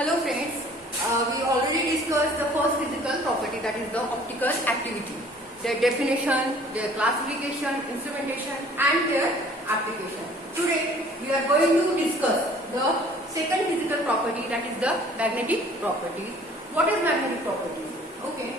Hello friends, we already discussed the first physical property, that is the optical activity, their definition, their classification, instrumentation and their application. Today we are going to discuss the second physical property, that is the magnetic property. What is magnetic property? Okay,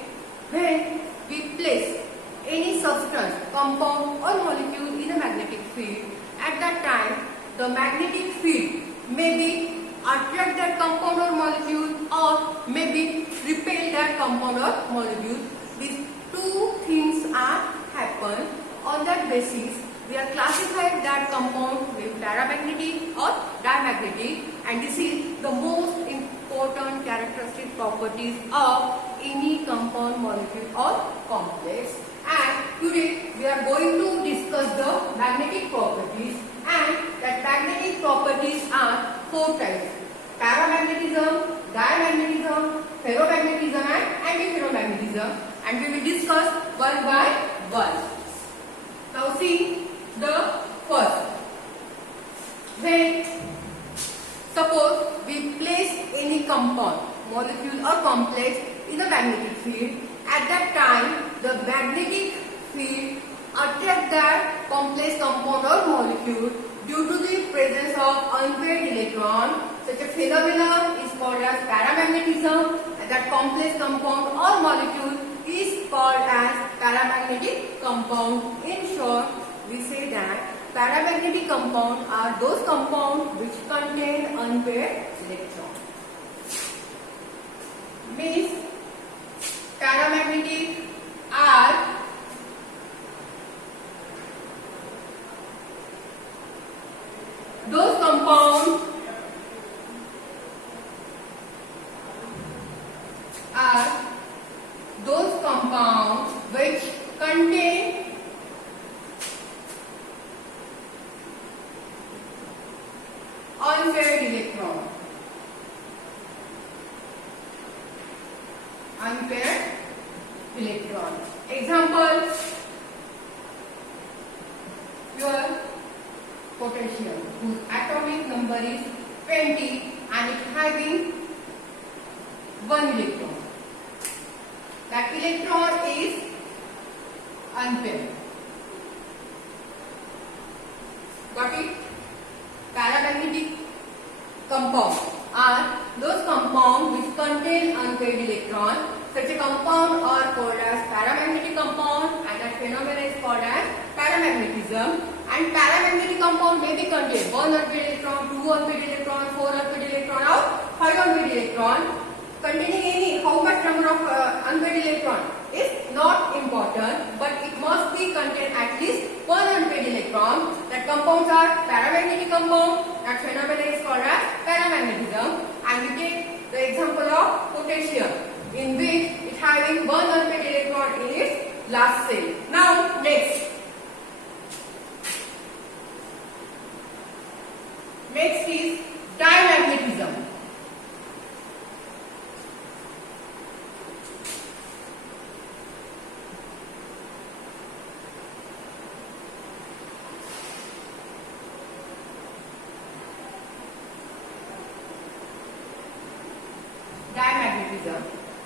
when we place any substance, compound or molecule in a magnetic field, at that time the magnetic field may be attract that compound or molecule or maybe repel that compound or molecule. These two things are happen. On that basis, we are classified that compound with paramagnetic or diamagnetic, and this is the most important characteristic properties of any compound, molecule or complex. And today we are going to discuss the magnetic properties, and that magnetic properties are four types: paramagnetism, diamagnetism, ferromagnetism and antiferromagnetism, and we will discuss one by one. Now see the first. When suppose we place any compound, molecule or complex in a magnetic field, at that time the magnetic field attract that complex compound or molecule due to the presence of unpaired electron. Such a phenomenon is called as paramagnetism, and that complex compound or molecule is called as paramagnetic compound. In short, we say that paramagnetic compound are those compounds which contain unpaired electrons. Means paramagnetic are those compounds which contain unpaired electron. Unpaired electron. Example, your potassium, whose atomic number is 20 and it having 1 electron. That electron is unpaired. Got it? Paramagnetic compounds are those compounds which contain unpaired electron. Such a compound are called as paramagnetic compound, and that phenomenon is called as paramagnetism. And paramagnetic compound may be contain 1 unpaired electron, 2 unpaired electron, 4 unpaired electron or 5 unpaired electron. Containing any how much number of unpaired electron is not important, but it must be contain at least 1 unpaired electron. That compounds are paramagnetic compound. That phenomenon is called as paramagnetism. And we take the example of potassium, in which it having 1 unpaired electron in its last cell. Now next is diamagnetism.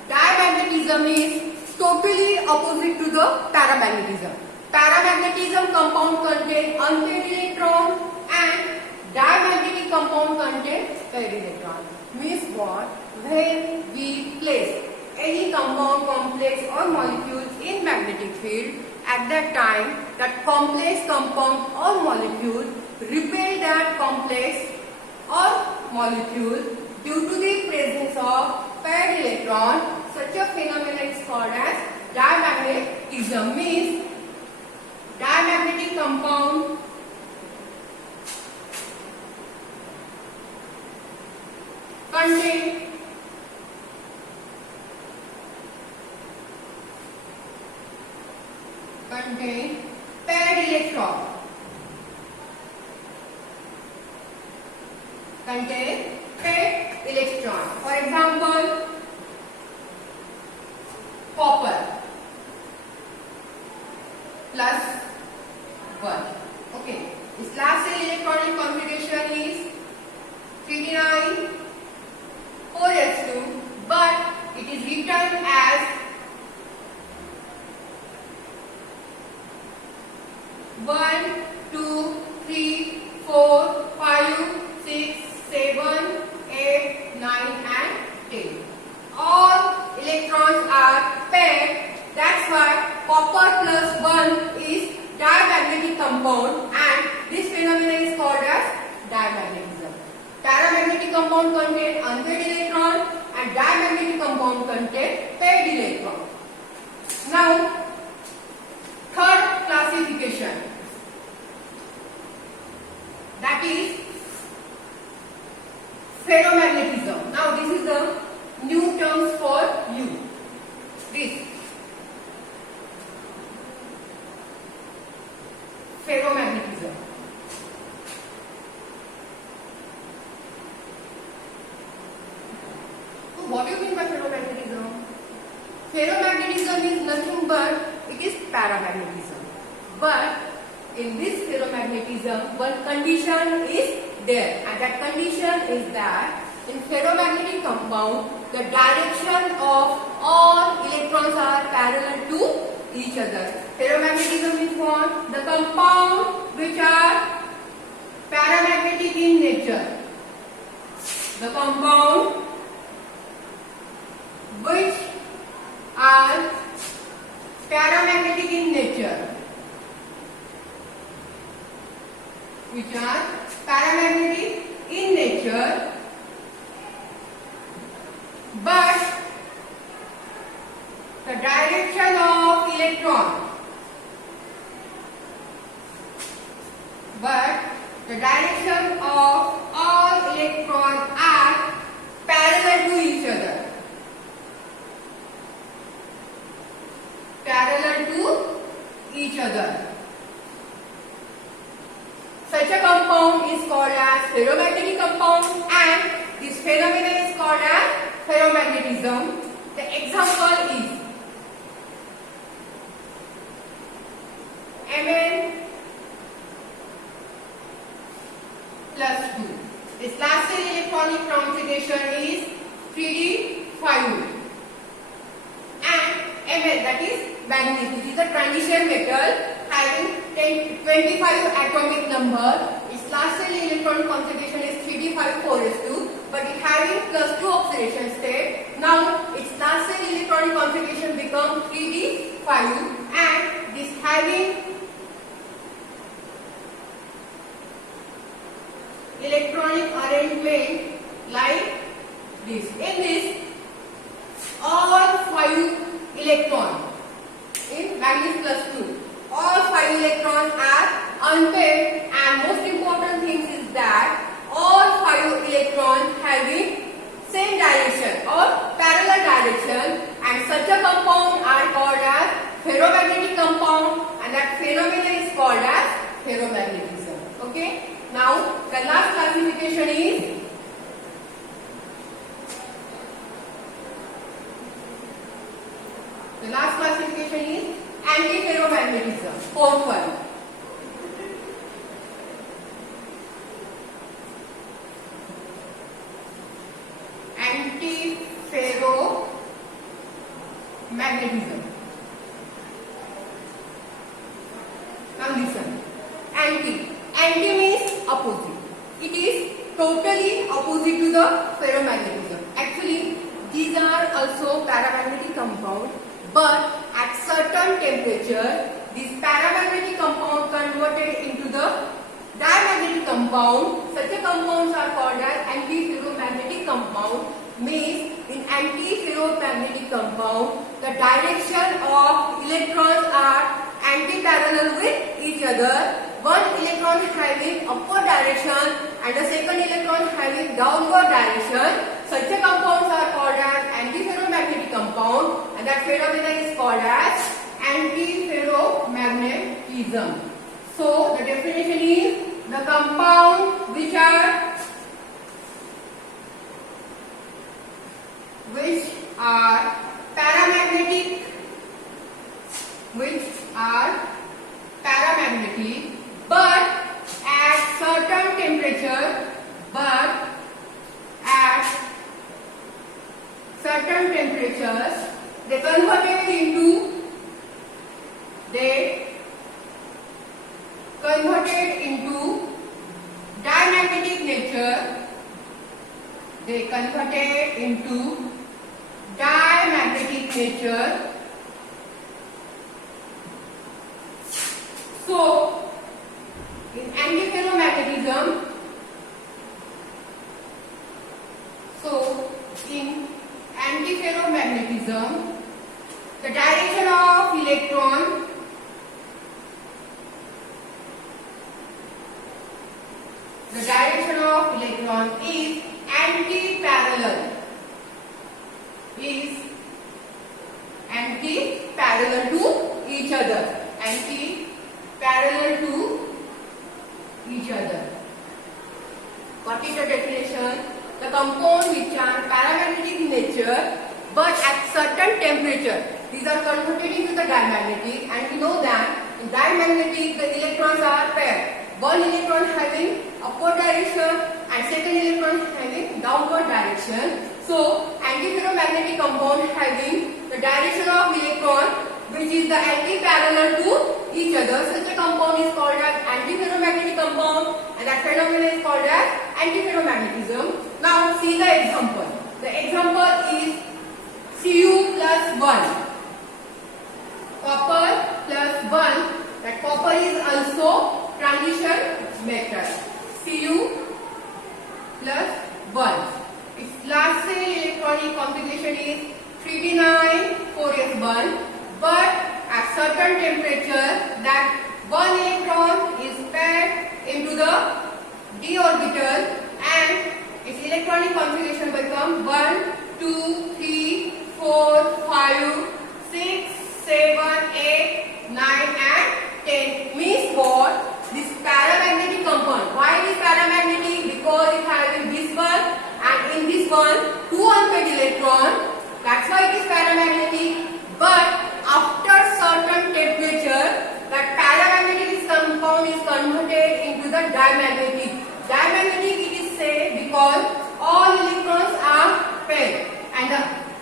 Diamagnetism is totally opposite to the paramagnetism. Paramagnetism compound contain unpaired electron and diamagnetic compound contain paired electron. Means what? When we place any compound, complex or molecule in magnetic field, at that time that complex compound or molecule repel that complex or molecule due to the presence of paired electron. Such a phenomenon is called as diamagnetism. Means diamagnetic compound contain paired electron. Contain paired electron. For example, copper plus 1. Okay. Its last cell electronic configuration is 3d9, 4 That's why copper plus 1 is diamagnetic compound, and this phenomenon is called as diamagnetism. Paramagnetic compound contain unpaired electron and diamagnetic compound contain paired electron. Now, third classification, that is ferromagnetism. Now, this is the new terms for you. This ferromagnetism. So, what do you mean by ferromagnetism? Ferromagnetism is nothing but it is paramagnetism. But in this ferromagnetism, one condition is there, and that condition is that in ferromagnetic compound, the direction of all electrons are parallel to each other. Ferromagnetism is what? The compound which are paramagnetic in nature. The compound which are paramagnetic in nature. Which are paramagnetic in nature, but the direction of electron, all electrons are parallel to each other. Such a compound is called as ferromagnetic compound, and this phenomenon is called as ferromagnetism. The example is Mn plus 2. Its last electronic configuration is 3d5, and Mn, that is manganese. This is a transition metal having 25 atomic number. Its last electron configuration is 3d5-4s2, but it having +2 oxidation state. Now its last electronic configuration becomes 3d5, and this having electronic arrangement like this. In this, all 5 electrons in manganese +2, all 5 electrons are unpaired, and most important thing is that all 5 electrons having same direction or parallel direction, and such a compound are called as ferromagnetic compound, and that phenomenon is called as ferromagnetism. Okay. Now the last classification is antiferromagnetism. Fourth one. Antiferromagnetism. Now listen. Anti means opposite. It is totally opposite to the ferromagnetism. Actually, these are also paramagnetic compound, but at certain temperature, this paramagnetic compound converted into the diamagnetic compound. Such a compounds are called as antiferromagnetic compound. Means in antiferromagnetic compound, the direction of electrons are anti-parallel with each other. One electron having upward direction and the second electron having downward direction. Such a compounds are called as antiferromagnetic compound, and that phenomenon is called as antiferromagnetism. So the definition is the compound which are paramagnetic, but at certain temperature, they converted into diamagnetic nature. So, in antiferromagnetism, the direction of electron is anti-parallel. Is anti-parallel to each other. Anti-parallel to each other. What is the definition? The compounds which are paramagnetic in nature but at certain temperature, these are converted into the diamagnetic, and we know that in diamagnetic the electrons are paired. One electron having upward direction and second electron having downward direction. So, antiferromagnetic compound having the direction of electron which is the anti-parallel to each other. Such a compound is called as antiferromagnetic compound, and that phenomenon is called as antiferromagnetism. Now, see the example. The example is Cu plus 1. Copper plus 1. That copper is also transition metal. Cu plus 1. Its last cell electronic configuration is 3d9 4s1, but at certain temperature that one electron is paired into the d orbital and its electronic configuration becomes 1, 2, 3, 4, 5, 6, 7, 8, 9 and 10. Means what? This paramagnetic compound. Why it is paramagnetic? Because it has this one and in this one two unpaired electrons. That's why it is paramagnetic. But after certain temperature, that paramagnetic compound is converted into the diamagnetic. Diamagnetic it is said because all electrons are paired and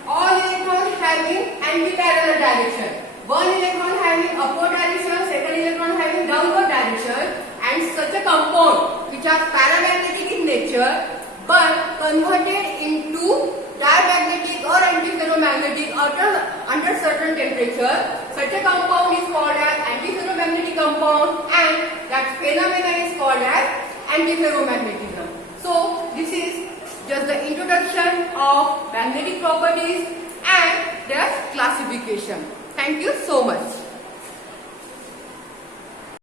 all electrons having anti-parallel direction. One electron having upward direction, second electron having downward direction, and such a compound which are paramagnetic in nature but converted into diamagnetic or antiferromagnetic under certain temperature. Such a compound is called as antiferromagnetic compound, and that phenomenon is called as antiferromagnetism. So this is just the introduction of magnetic properties and their classification. Thank you so much.